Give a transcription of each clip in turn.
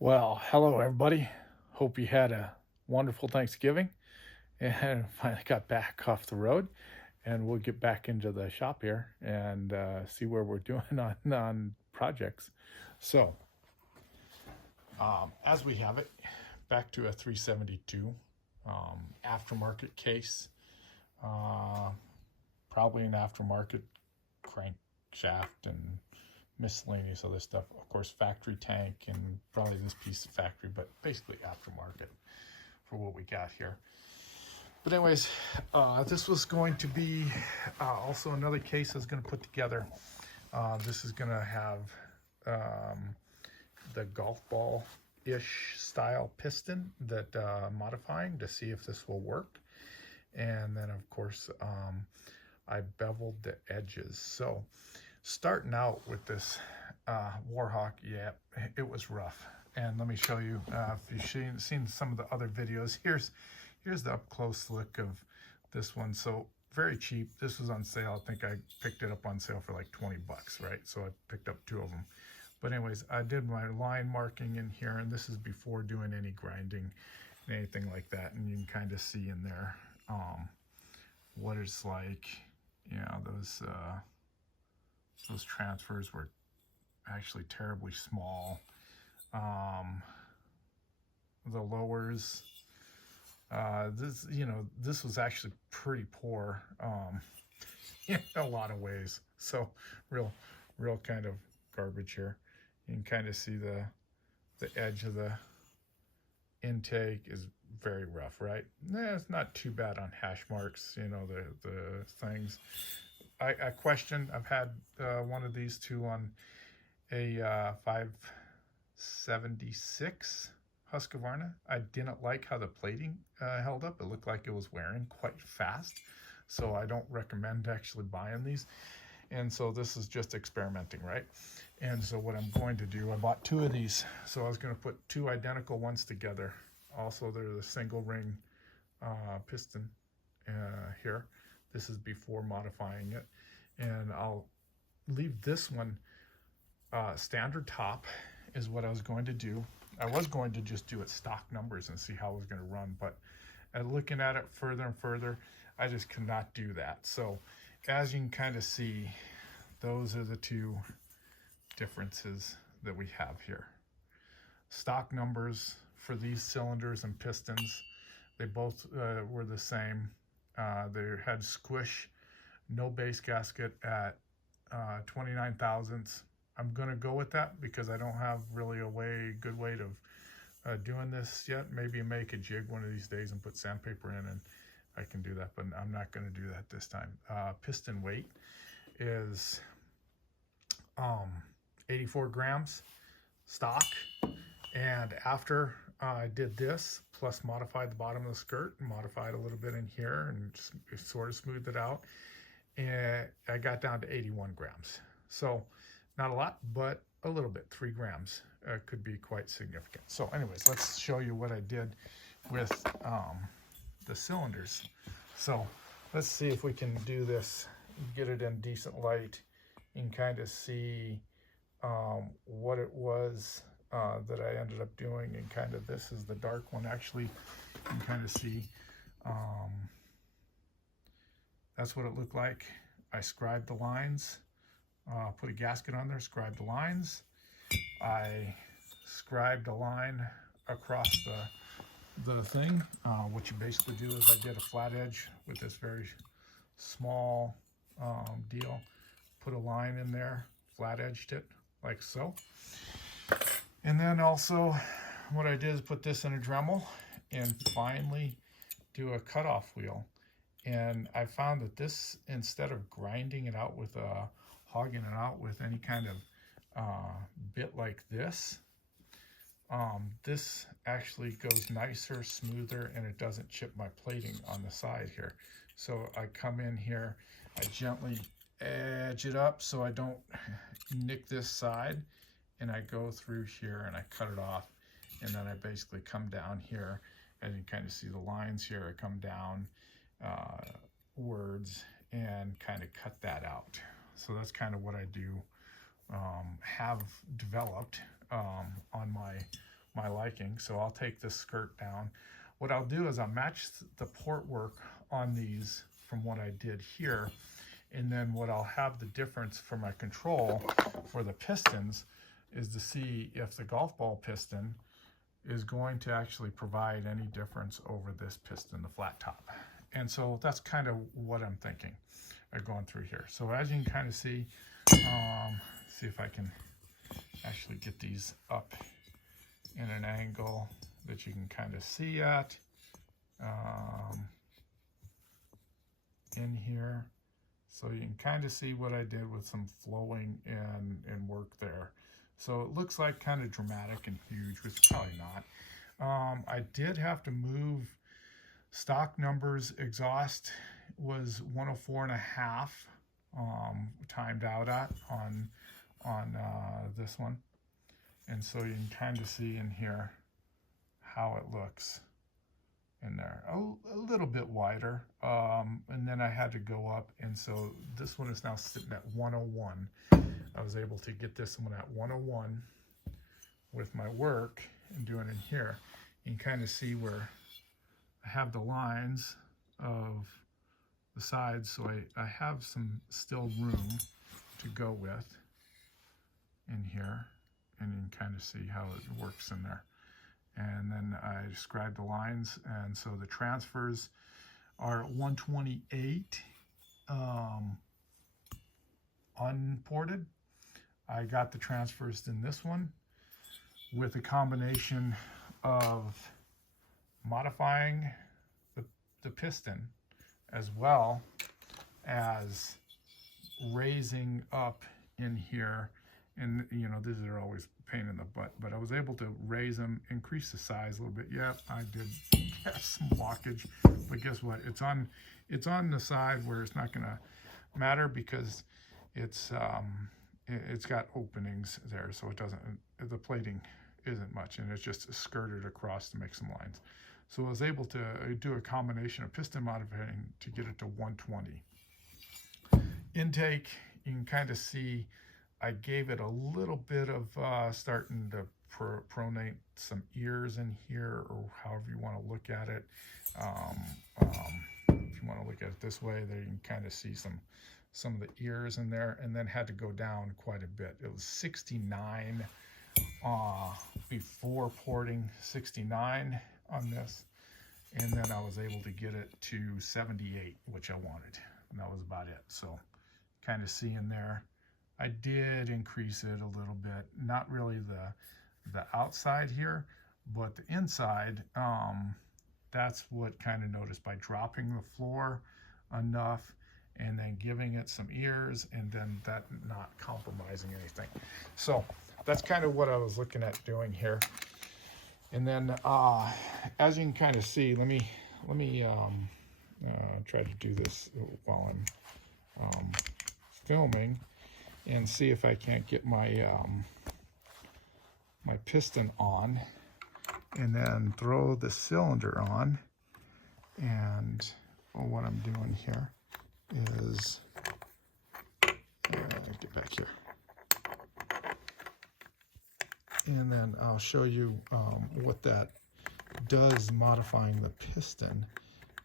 Well, hello everybody. Hope you had a wonderful Thanksgiving and finally got back off the road. And we'll get back into the shop here and see where we're doing on projects. So, as we have it, back to a 372 aftermarket case. Uh, Probably an aftermarket crankshaft and miscellaneous other stuff. Of course, factory tank and probably this piece of factory, but basically aftermarket for what we got here. But anyways, this was going to be also another case I was going to put together. This is going to have the golf ball-ish style piston that modifying to see if this will work. And then of course, I beveled the edges. So starting out with this Warhawk, yeah, it was rough. And let me show you, if you've seen some of the other videos, here's the up close look of this one. So very cheap. This was on sale. I think I picked it up on sale for like 20 bucks, right? So I picked up 2 of them. But anyways, I did my line marking in here, and this is before doing any grinding, anything like that. And you can kind of see in there what it's like. You know, those transfers were actually terribly small. The lowers, this was actually pretty poor in a lot of ways. So real kind of garbage here. You can kind of see the edge of the intake is very rough, right? It's not too bad on hash marks, you know, the things. I question, I've had one of these two on a 576 Husqvarna. I didn't like how the plating held up. It looked like it was wearing quite fast. So I don't recommend actually buying these. And so this is just experimenting, right? And so what I'm going to do, I bought 2 of these. So I was going to put 2 identical ones together. Also, they're the single ring piston here. This is before modifying it. And I'll leave this one standard top is what I was going to do. I was going to just do it stock numbers and see how it was going to run, but looking at it further and further, I just could not do that. So as you can kind of see, those are the 2 differences that we have here. Stock numbers for these cylinders and pistons, they both were the same. They had squish, no base gasket at 29 thousandths. I'm gonna go with that because I don't have really a good way of doing this yet. Maybe make a jig one of these days and put sandpaper in, and I can do that, but I'm not gonna do that this time. Piston weight is 84 grams stock, and after I did this, plus modified the bottom of the skirt, modified a little bit in here, and just sort of smoothed it out, and I got down to 81 grams. So not a lot, but a little bit. 3 grams could be quite significant. So anyways, let's show you what I did with the cylinders. So let's see if we can do this, get it in decent light, and kind of see what it was that I ended up doing. And kind of, this is the dark one. Actually, you can kind of see that's what it looked like. I scribed the lines, put a gasket on there, scribed the lines. I scribed a line across the thing. What you basically do is I did a flat edge with this very small deal, put a line in there, flat edged it like so. And then also what I did is put this in a Dremel and finally do a cutoff wheel. And I found that this, instead of grinding it out with hogging it out with any kind of bit like this, this actually goes nicer, smoother, and it doesn't chip my plating on the side here. So I come in here, I gently edge it up so I don't nick this side, and I go through here and I cut it off, and then I basically come down here, and you kind of see the lines here. I come down words and kind of cut that out. So that's kind of what I do, have developed on my my liking. So I'll take this skirt down. What I'll do is I'll match the port work on these from what I did here. And then what I'll have the difference for my control for the pistons is to see if the golf ball piston is going to actually provide any difference over this piston, the flat top. And so that's kind of what I'm thinking going through here. So as you can kind of see if I can actually get these up in an angle that you can kind of see at in here. So you can kind of see what I did with some flowing and work there. So it looks like kind of dramatic and huge, which is probably not. I did have to move stock numbers. Exhaust was 104.5 timed out at on this one. And so you can kind of see in here how it looks in there. A little bit wider. And then I had to go up. And so this one is now sitting at 101. I was able to get this one at 101 with my work and doing it in here. You can kind of see where I have the lines of the sides. So I have some still room to go with in here. And you can kind of see how it works in there. And then I described the lines, and so the transfers are 128 unported. I got the transfers in this one with a combination of modifying the piston as well as raising up in here. And you know, these are always a pain in the butt, but I was able to raise them, increase the size a little bit. Yeah, I did get some blockage, but guess what? It's on the side where it's not gonna matter because it's got openings there, so it doesn't, the plating isn't much, and it's just skirted across to make some lines. So I was able to do a combination of piston modifying to get it to 120. Intake, you can kind of see I gave it a little bit of starting to pronate some ears in here, or however you want to look at it. If you want to look at it this way, there you can kind of see some of the ears in there, and then had to go down quite a bit. It was 69 before porting, 69 on this, and then I was able to get it to 78, which I wanted, and that was about it. So kind of see in there, I did increase it a little bit, not really the outside here, but the inside. That's what kind of noticed by dropping the floor enough and then giving it some ears, and then that not compromising anything. So that's kind of what I was looking at doing here. And then as you can kind of see, let me try to do this while I'm filming, and see if I can't get my my piston on, and then throw the cylinder on. And what I'm doing here is get back here, and then I'll show you what that does. Modifying the piston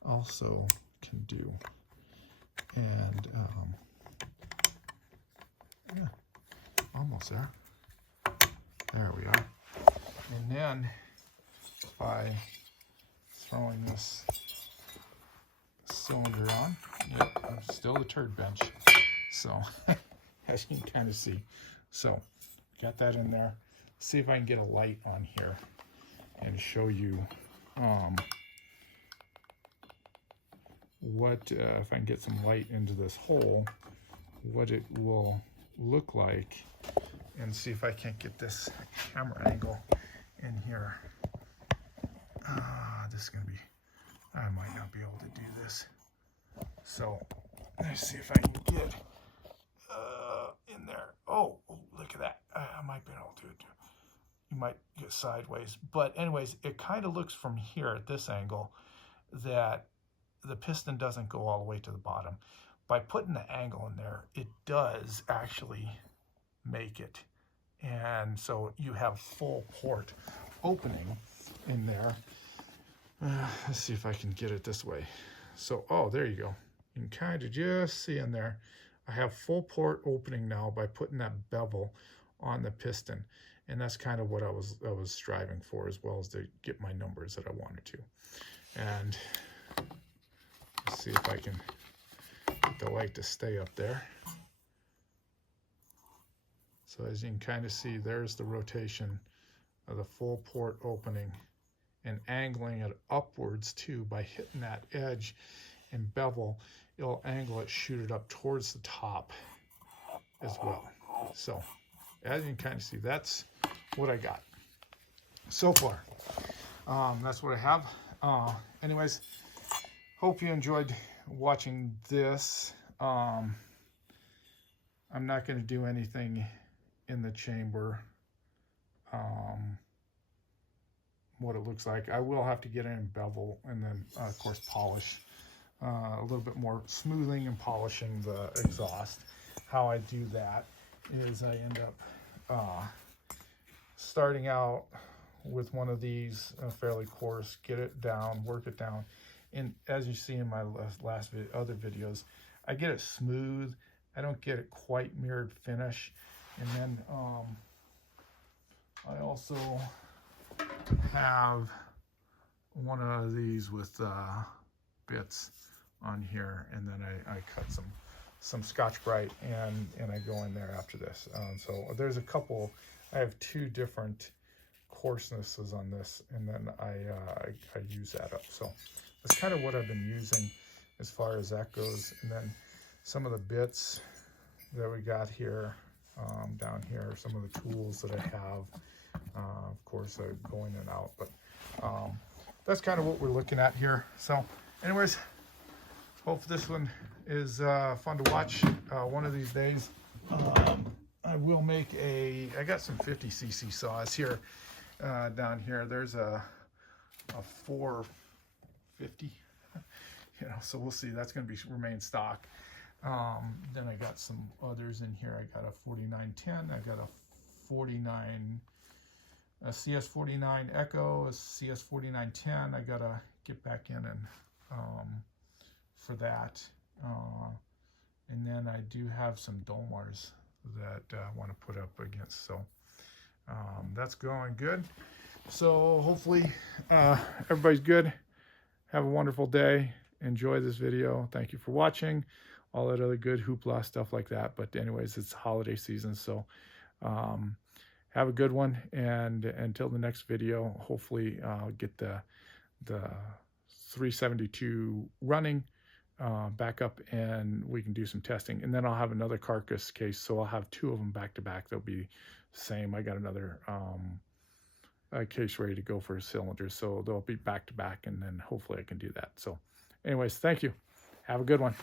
also can do. And yeah, almost there. There we are. And then by throwing this cylinder on, yep, I'm still the turd bench. So as you can kind of see, so got that in there. See if I can get a light on here and show you what if I can get some light into this hole, what it will look like, and see if I can't get this camera angle in here. This is gonna be, I might not be able to do this. So let's see if I can get in there. Oh, look at that. I might be able to. You might get sideways, but anyways, it kind of looks from here at this angle that the piston doesn't go all the way to the bottom. By putting the angle in there, it does actually make it. And so you have full port opening in there. Let's see if I can get it this way. So, oh, there you go. You can kind of just see in there. I have full port opening now by putting that bevel on the piston. And that's kind of what I was striving for, as well as to get my numbers that I wanted to. And let's see if I can get the light to stay up there. So as you can kind of see, there's the rotation of the full port opening, and angling it upwards too by hitting that edge and bevel. It'll angle it, shoot it up towards the top as well. So as you can kind of see, that's what I got so far. That's what I have. Anyways, hope you enjoyed watching this. I'm not going to do anything in the chamber. What it looks like. I will have to get in bevel and then of course polish a little bit more, smoothing and polishing the exhaust. How I do that is I end up starting out with one of these fairly coarse, get it down, work it down, and as you see in my other videos, I get it smooth. I don't get it quite mirrored finish. And then I also have one of these with bits on here, and then I cut some Scotch-Brite and I go in there after this. So there's a couple. I have two different coarsenesses on this, and then I use that up. So that's kind of what I've been using as far as that goes. And then some of the bits that we got here down here, some of the tools that I have. Of course, go in and out, but that's kind of what we're looking at here. So anyways, hope this one is fun to watch. One of these days, I will make I got some 50cc saws here, down here. There's a 450, so we'll see. That's going to remain stock. Then I got some others in here. I got a 4910, I got a 49, a CS49 Echo, a CS4910. I gotta get back in and for that. And then I do have some Dolmars that I want to put up against. So that's going good. So hopefully everybody's good. Have a wonderful day. Enjoy this video. Thank you for watching. All that other good hoopla stuff like that. But anyways, it's holiday season, so have a good one. And until the next video, hopefully I'll get the 372 running back up, and we can do some testing. And then I'll have another carcass case, so I'll have two of them back to back. They'll be the same. I got another case ready to go for cylinders, so they'll be back to back, and then hopefully I can do that. So anyways, thank you. Have a good one.